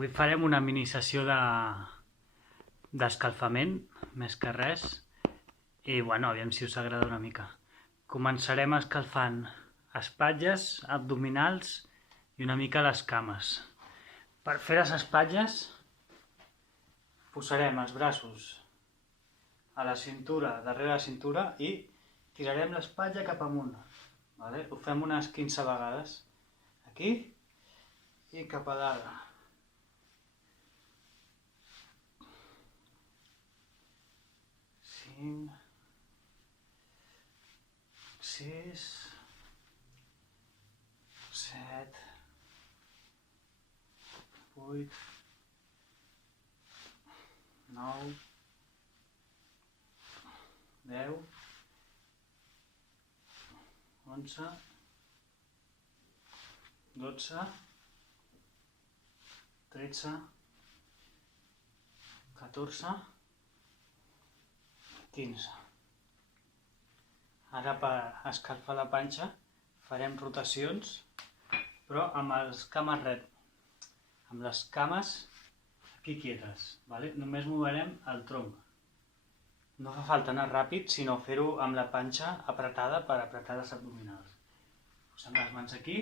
Avui farem una mini sessió d'escalfament, més que res, i bueno, aviam si us agrada una mica. Començarem escalfant espatlles, abdominals i una mica les cames. Per fer les espatlles posarem els braços a la cintura, darrere la cintura, i tirarem l'espatlla cap amunt. Vale? Ho fem unes 15 vegades, aquí i cap a dalt. 5, 6, 7, 8, 9, 10, 11, 12, 13, 14, 15. Ara per escalfar la panxa farem rotacions, però amb les cames amb les cames aquí quietes, ¿vale? Només moverem el tronc. No fa falta anar ràpid, sinó fer-ho amb la panxa apretada per apretar les abdominals. Posem les mans aquí,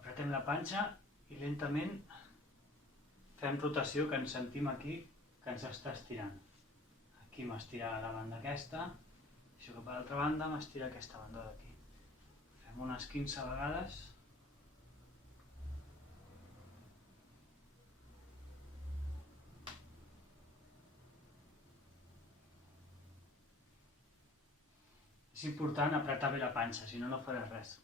apretem la panxa i lentament fem rotació, que ens sentim aquí que ens està estirant. Aquí m'estira la banda aquesta, això cap a l'altra banda m'estira aquesta banda d'aquí. Fem unes 15 vegades. És important apretar bé la panxa, si no, no faràs res.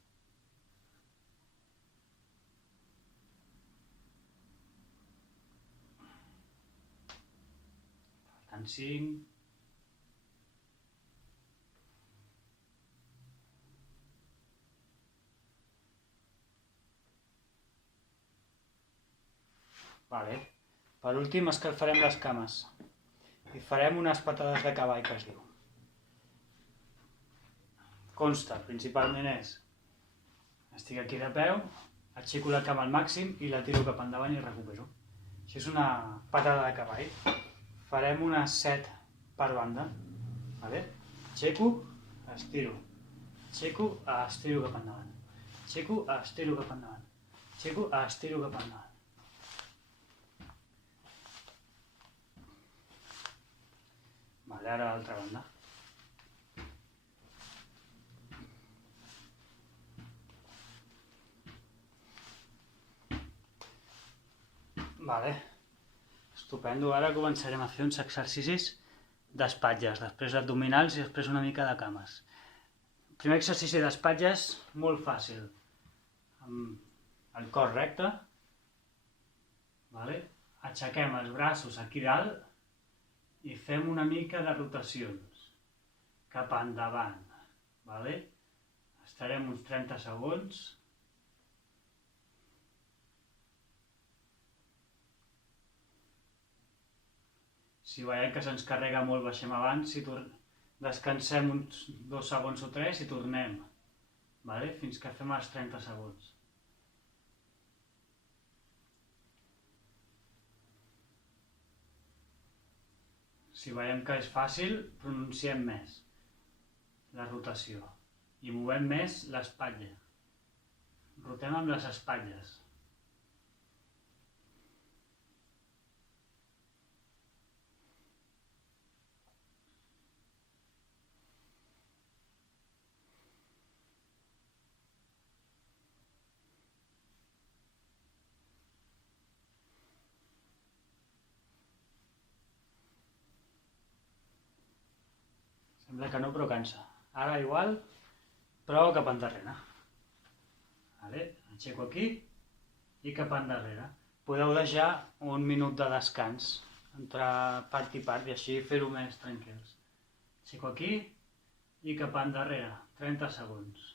Falten 5. Vale. Per últim escalfarem les cames i farem unes patades de cavall, que es diu. Consta, principalment estic aquí de peu, aixeco la cama al màxim i la tiro cap endavant i recupero. Això és una patada de cavall. Farem unes 7 per banda. Vale? Aixeco, estiro. Aixeco, estiro cap endavant. Aixeco, estiro cap endavant. Aixeco, estiro cap endavant. Vale, ara a l'altra banda. Vale, estupendo. Ara començarem a fer uns exercicis d'espatlles, després abdominals i després una mica de cames. Primer exercici d'espatlles, molt fàcil. Amb el cos recte. Vale? Aixequem els braços aquí dalt i fem una mica de rotacions cap endavant. Vale? Estarem uns 30 segons. Si veiem que se'ns carrega molt, baixem abans, descansem uns 2 segons o 3 i tornem, vale? Fins que fem els 30 segons. Si veiem que és fàcil, pronunciem més la rotació i movem més l'espatlla. Rotem amb les espatlles. Sembla que no, però cansa. Ara igual, però cap endarrere. Vale? Aixeco aquí i cap endarrere. Podeu deixar un minut de descans entre part i part i així fer-ho més tranquils. Aixeco aquí i cap endarrere, 30 segons.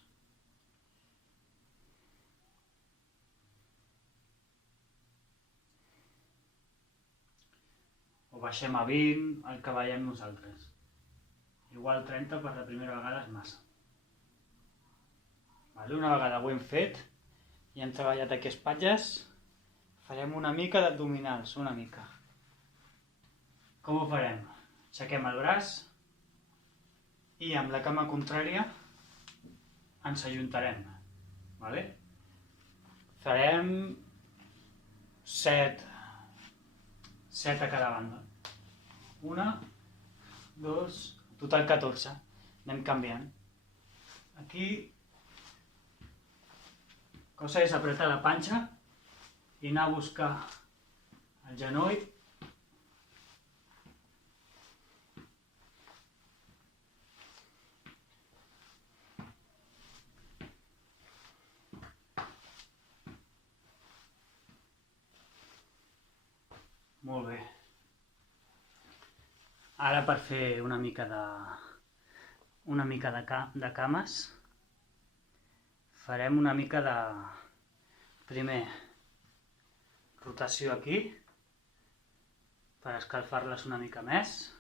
O baixem a 20, el que veiem nosaltres. Igual 30 per la primera vegada és massa. Vale? Una vegada ho hem fet i hem treballat aquí espatlles, Farem una mica d'abdominals, una mica. Com ho farem? Aixequem el braç i amb la cama contrària ens ajuntarem. Vale? Farem 7 a cada banda. 1, 2, total 14. Anem canviant. Aquí, cosa és apretar la panxa i anar a buscar el genoll. Molt bé. Ara per fer una mica de cames, farem una mica de, primer, rotació aquí, per escalfar-les una mica més.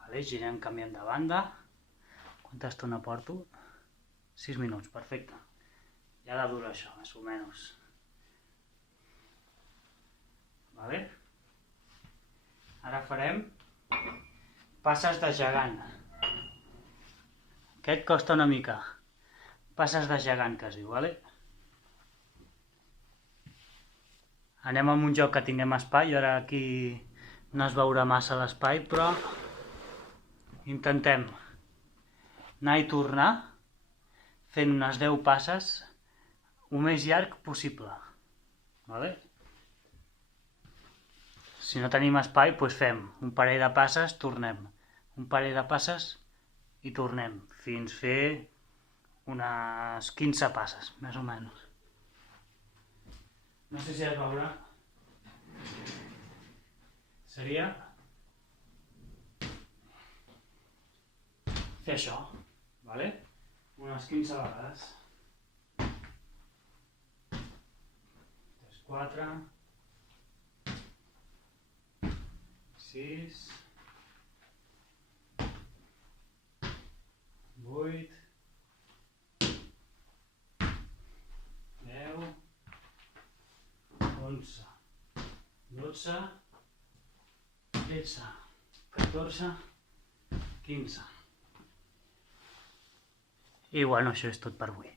Vale, girem, canviem de banda. Quanta estona porto? 6 minuts, perfecte. Ja ha de durar això, més o menys. Vale? Ara farem passes de gegant. Aquest costa una mica. Passes de gegant, que es diu, vale? Anem amb un joc que tinguem espai, i ara aquí no es veurà massa l'espai, però intentem anar i tornar fent unes 10 passes el més llarg possible. Vale? Si no tenim espai, doncs fem un parell de passes, tornem. Un parell de passes i tornem, fins fer unes 15 passes, més o menys. No sé si es veurà. Seria fer això, vale? Unes 15 vegades. 3, 4... 6, 8, 10, 11, 12, 13, 14, 15. I bueno, això és tot per avui.